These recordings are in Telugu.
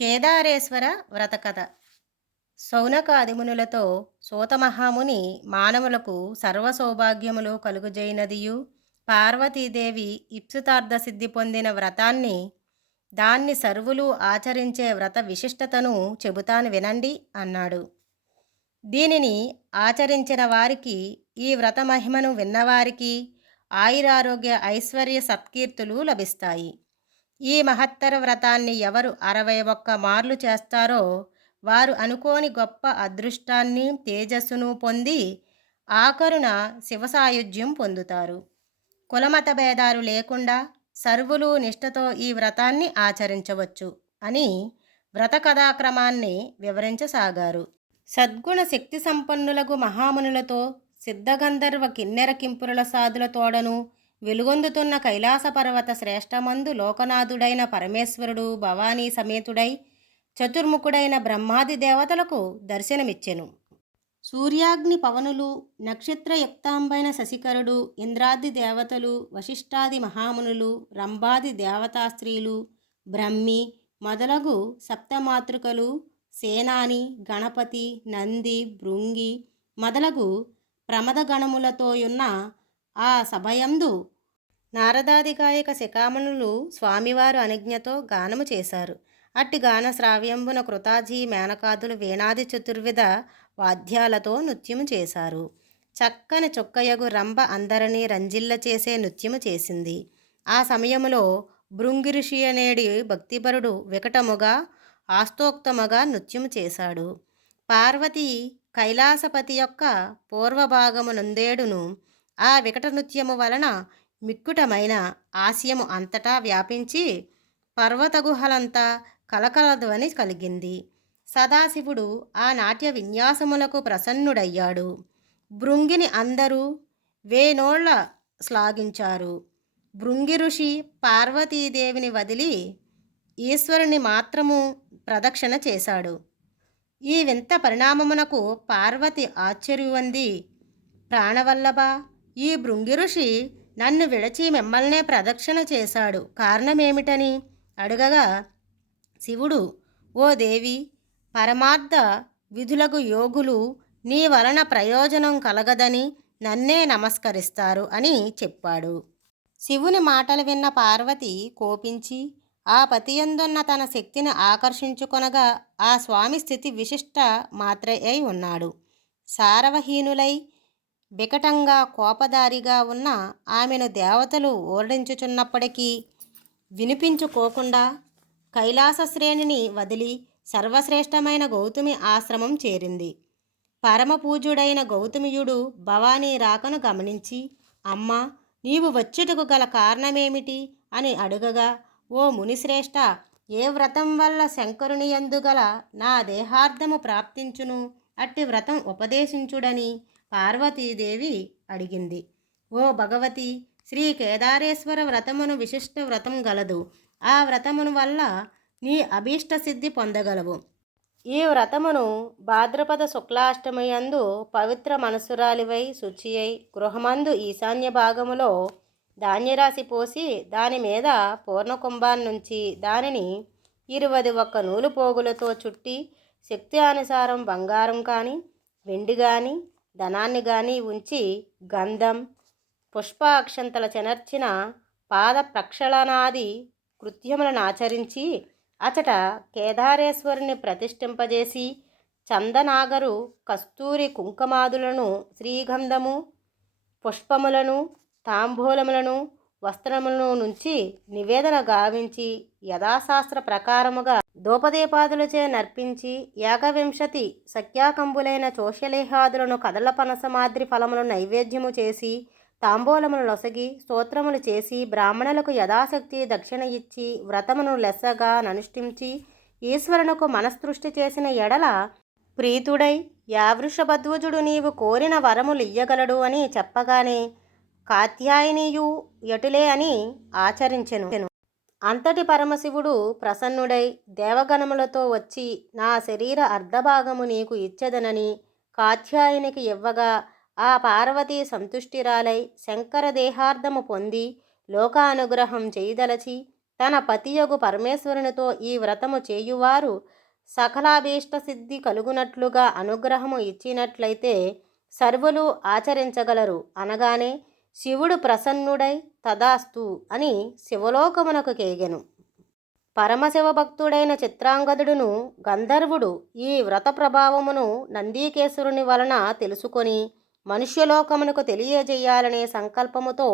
కేదారేశ్వర వ్రతకథ. శౌనకాదిమునులతో సూతమహాముని మానవులకు సర్వసౌభాగ్యములు కలుగుజేయనదియు పార్వతీదేవి ఇప్సితార్థ సిద్ధి పొందిన వ్రతాన్ని దాన్ని సర్వులు ఆచరించే వ్రత విశిష్టతను చెబుతాను వినండి అన్నాడు. దీనిని ఆచరించిన వారికి, ఈ వ్రత మహిమను విన్నవారికి ఆయురారోగ్య ఐశ్వర్య సత్కీర్తులు లభిస్తాయి. ఈ మహత్తర వ్రతాన్ని ఎవరు 61 మార్లు చేస్తారో వారు అనుకోని గొప్ప అదృష్టాన్ని, తేజస్సును పొంది ఆఖరున శివసాయుజ్యం పొందుతారు. కులమత భేదాలు లేకుండా సర్వులు నిష్ఠతో ఈ వ్రతాన్ని ఆచరించవచ్చు అని వ్రత కథాక్రమాన్ని వివరించసాగారు. సద్గుణ శక్తి సంపన్నులకు మహామునులతో సిద్ధగంధర్వ కిన్నెర కింపురుల సాధుల తోడను వెలుగొందుతున్న కైలాస పర్వత శ్రేష్టమందు లోకనాథుడైన పరమేశ్వరుడు భవానీ సమేతుడై చతుర్ముఖుడైన బ్రహ్మాది దేవతలకు దర్శనమిచ్చెను. సూర్యాగ్ని పవనులు, నక్షత్రయుక్తాంబైన శశికరుడు, ఇంద్రాది దేవతలు, వశిష్ఠాది మహామునులు, రంభాది దేవతాస్త్రీలు, బ్రహ్మి మొదలగు సప్తమాతృకలు, సేనాని, గణపతి, నంది, భృంగి మొదలగు ప్రమదగణములతోయున్న ఆ సభయందు నారదాదిగాయక శిఖామణులు స్వామివారు అనుజ్ఞతో గానము చేశారు. అట్టి గాన శ్రావ్యంబున కృతాజీ మేనకాదులు వీణాది చతుర్విధ వాద్యాలతో నృత్యము చేశారు. చక్కని చొక్కయగు రంభ అందరినీ రంజిల్ల చేసే నృత్యము చేసింది. ఆ సమయములో భృంగి ఋషి అనేడి భక్తిపరుడు వికటముగా ఆస్తోక్తముగా నృత్యము చేశాడు. పార్వతి కైలాసపతి యొక్క పూర్వభాగము నందేడును ఆ వికట నృత్యము వలన మిక్కుటమైన ఆశయము అంతటా వ్యాపించి పర్వతగుహలంతా కలకలధ్వని కలిగింది. సదాశివుడు ఆ నాట్య విన్యాసములకు ప్రసన్నుడయ్యాడు. భృంగిని అందరూ వేనోళ్ల శ్లాఘించారు. భృంగి ఋషి పార్వతీదేవిని వదిలి ఈశ్వరుని మాత్రము ప్రదక్షిణ చేశాడు. ఈ వింత పరిణామమునకు పార్వతి ఆశ్చర్యవంది. ప్రాణవల్లభ, ఈ భృంగి ఋషి నన్ను విడచి మిమ్మల్నే ప్రదక్షిణ చేశాడు, కారణమేమిటని అడగగా శివుడు, ఓ దేవి, పరమార్థ విధులకు యోగులు నీ వలన ప్రయోజనం కలగదని నన్నే నమస్కరిస్తారు అని చెప్పాడు. శివుని మాటలు విన్న పార్వతి కోపించి ఆ పతియందున్న తన శక్తిని ఆకర్షించుకొనగా ఆ స్వామి స్థితి విశిష్ట మాత్రే అయి ఉన్నాడు. సారవహీనులై వికటంగా కోపదారిగా ఉన్న ఆమెను దేవతలు ఓరడించుచున్నప్పటికీ వినిపించుకోకుండా కైలాస శ్రేణిని వదిలి సర్వశ్రేష్టమైన గౌతమి ఆశ్రమం చేరింది. పరమపూజ్యుడైన గౌతమియుడు భవానీ రాకను గమనించి, అమ్మా, నీవు వచ్చుటకు గల కారణమేమిటి అని అడుగగా, ఓ మునిశ్రేష్ఠ, ఏ వ్రతం వల్ల శంకరుని యందు గల నా దేహార్థము ప్రాప్తించును, అట్టి వ్రతం ఉపదేశించుడని పార్వతీదేవి అడిగింది. ఓ భగవతి, శ్రీ కేదారేశ్వర వ్రతమును విశిష్ట వ్రతం గలదు. ఆ వ్రతమును వల్ల నీ అభీష్ట సిద్ధి పొందగలవు. ఈ వ్రతమును భాద్రపద శుక్లాష్టమియందు పవిత్ర మనసురాలివై శుచి అయి గృహమందు ఈశాన్య భాగములో ధాన్యరాశి పోసి దాని మీద పూర్ణకుంభాన్నుంచి దానిని 21 నూలు పోగులతో చుట్టి శక్తి అనుసారం బంగారం కానీ వెండి కానీ ధనాన్ని కానీ ఉంచి గంధం పుష్ప అక్షంతల చెనర్చిన పాద ప్రక్షళనాది కృత్యములను ఆచరించి అచట కేదారేశ్వరుని ప్రతిష్ఠింపజేసి చందనాగరు కస్తూరి కుంకుమాదులను శ్రీగంధము పుష్పములను తాంబూలములను వస్త్రములను నుంచి నివేదన గావించి యథాశాస్త్ర ప్రకారముగా ధూపదీపాదులచే నర్పించి 51 సఖ్యాకంబులైన చోష్యలేహాదులను కదల పనసమాద్రి ఫలములను నైవేద్యము చేసి తాంబూలములు లొసగి స్తోత్రములు చేసి బ్రాహ్మణులకు యథాశక్తి దక్షిణ ఇచ్చి వ్రతమును లెస్సగా అనుష్ఠించి ఈశ్వరునకు మనస్తృష్టి చేసిన ఎడల ప్రీతుడై యావృషభధ్వజుడు నీవు కోరిన వరములియ్యగలడు అని చెప్పగానే కాత్యాయనియు ఎటులే అని ఆచరించెను. అంతటి పరమశివుడు ప్రసన్నుడై దేవగణములతో వచ్చి నా శరీర అర్ధభాగము నీకు ఇచ్చెదనని కాత్యాయనికి ఇవ్వగా ఆ పార్వతీ సంతుష్టిరాలై శంకర దేహార్థము పొంది లోకానుగ్రహం చేయదలచి తన పతియగు పరమేశ్వరునితో ఈ వ్రతము చేయువారు సకలాభీష్ట సిద్ధి కలుగునట్లుగా అనుగ్రహము ఇచ్చినట్లయితే సర్వులు ఆచరించగలరు అనగానే శివుడు ప్రసన్నుడై తదాస్తు అని శివలోకమునకు కేగెను. పరమశివ భక్తుడైన చిత్రాంగదుడును గంధర్వుడు ఈ వ్రత ప్రభావమును నందీకేశ్వరుని వలన తెలుసుకొని మనుష్యలోకమునకు తెలియజేయాలనే సంకల్పముతో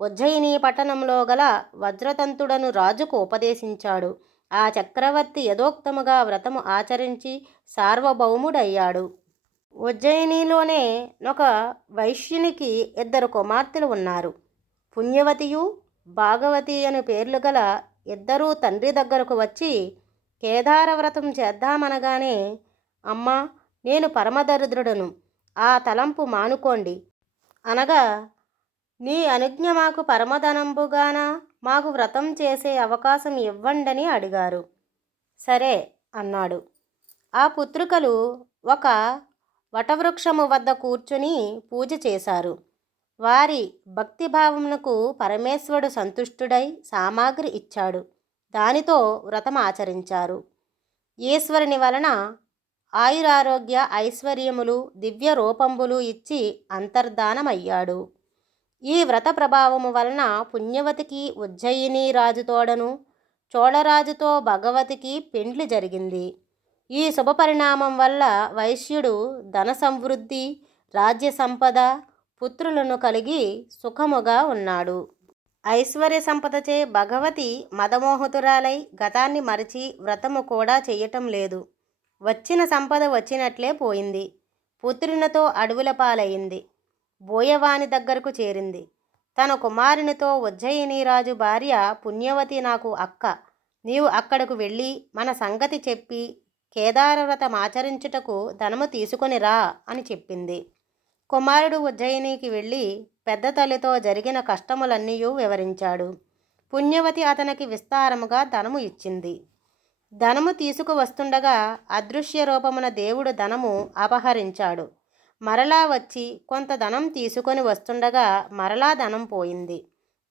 ఉజ్జయిని పట్టణంలో గల వజ్రతంతుడను రాజుకు ఉపదేశించాడు. ఆ చక్రవర్తి యథోక్తముగా వ్రతము ఆచరించి సార్వభౌముడయ్యాడు. ఉజ్జయినిలోనే ఒక వైశ్యునికి 2 కుమార్తెలు ఉన్నారు. పుణ్యవతియు భాగవతి అని పేర్లు గల ఇద్దరూ తండ్రి దగ్గరకు వచ్చి కేదార వ్రతం చేద్దామనగానే, అమ్మా, నేను పరమదరిద్రుడను, ఆ తలంపు మానుకోండి అనగా, నీ అనుజ్ఞ మాకు పరమధనంబుగాన మాకు వ్రతం చేసే అవకాశం ఇవ్వండని అడిగారు. సరే అన్నాడు. ఆ పుత్రికలు ఒక వటవృక్షము వద్ద కూర్చుని పూజ చేశారు. వారి భక్తిభావమునకు పరమేశ్వరుడు సంతుష్టుడై సామాగ్రి ఇచ్చాడు. దానితో వ్రతం ఆచరించారు. ఈశ్వరుని వలన ఆయురారోగ్య ఐశ్వర్యములు దివ్య రూపంబులు ఇచ్చి అంతర్ధానమయ్యాడు. ఈ వ్రత ప్రభావము వలన పుణ్యవతికి ఉజ్జయిని రాజుతోడను చోళరాజుతో భగవతికి పెండ్లి జరిగింది. ఈ శుభపరిణామం వల్ల వైశ్యుడు ధన సమృద్ధి, రాజ్య సంపద, పుత్రులను కలిగి సుఖముగా ఉన్నాడు. ఐశ్వర్య సంపదచే భగవతి మదమోహతురాలై గతాన్ని మరచి వ్రతము కూడా చెయ్యటం లేదు. వచ్చిన సంపద వచ్చినట్లే పోయింది. పుత్రునితో అడవుల పాలయ్యింది. బోయవాని దగ్గరకు చేరింది. తన కుమారునితో ఉజ్జయిని రాజు భార్య పుణ్యవతి నాకు అక్క, నీవు అక్కడకు వెళ్ళి మన సంగతి చెప్పి కేదార వ్రతం ఆచరించుటకు ధనము తీసుకొని రా అని చెప్పింది. కుమారుడు ఉజ్జయినికి వెళ్ళి పెద్ద తల్లితో జరిగిన కష్టములన్నీ వివరించాడు. పుణ్యవతి అతనికి విస్తారముగా ధనము ఇచ్చింది. ధనము తీసుకువస్తుండగా అదృశ్య రూపమున దేవుడు ధనము అపహరించాడు. మరలా వచ్చి కొంత ధనం తీసుకొని వస్తుండగా మరలా ధనం పోయింది.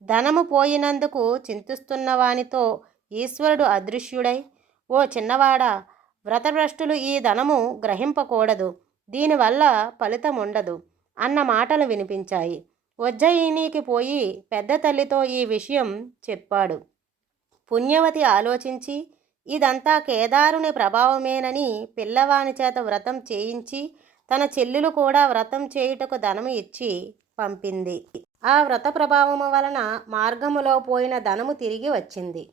ధనము పోయినందుకు చింతిస్తున్న వానితో ఈశ్వరుడు అదృశ్యుడై, ఓ చిన్నవాడా, వ్రతభ్రష్టులు ఈ ధనము గ్రహింపకూడదు, దీనివల్ల ఫలితం ఉండదు అన్న మాటలు వినిపించాయి. ఉజ్జయినికి పోయి పెద్ద తల్లితో ఈ విషయం చెప్పాడు. పుణ్యవతి ఆలోచించి ఇదంతా కేదారుని ప్రభావమేనని పిల్లవాని చేత వ్రతం చేయించి తన చెల్లెలు కూడా వ్రతం చేయుటకు ధనము ఇచ్చి పంపింది. ఆ వ్రత ప్రభావము వలన మార్గములో పోయిన ధనము తిరిగి వచ్చింది.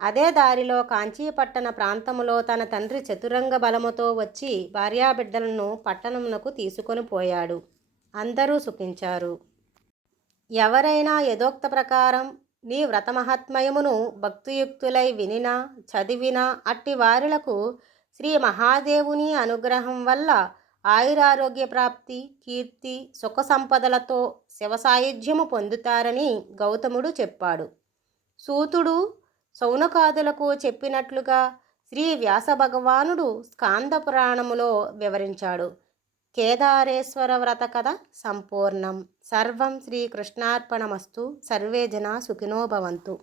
అదే దారిలో కాంచీపట్టణ ప్రాంతములో తన తండ్రి చతురంగ బలముతో వచ్చి భార్యాబిడ్డలను పట్టణమునకు తీసుకొని పోయాడు. అందరూ సుఖించారు. ఎవరైనా యథోక్త ప్రకారం నీ వ్రతమహాత్మ్యమును భక్తియుక్తులై వినినా చదివినా అట్టి వారులకు శ్రీ మహాదేవుని అనుగ్రహం వల్ల ఆయురారోగ్య ప్రాప్తి, కీర్తి, సుఖ సంపదలతో శివసాయుధ్యము పొందుతారని గౌతముడు చెప్పాడు. సూతుడు శౌనకాదులకు చెప్పినట్లుగా శ్రీ వ్యాసభగవానుడు స్కాంద పురాణములో వివరించాడు. కేదారేశ్వర వ్రత కథ సంపూర్ణం. సర్వం శ్రీకృష్ణార్పణమస్తు. సర్వే జనా సుఖినో భవంతు.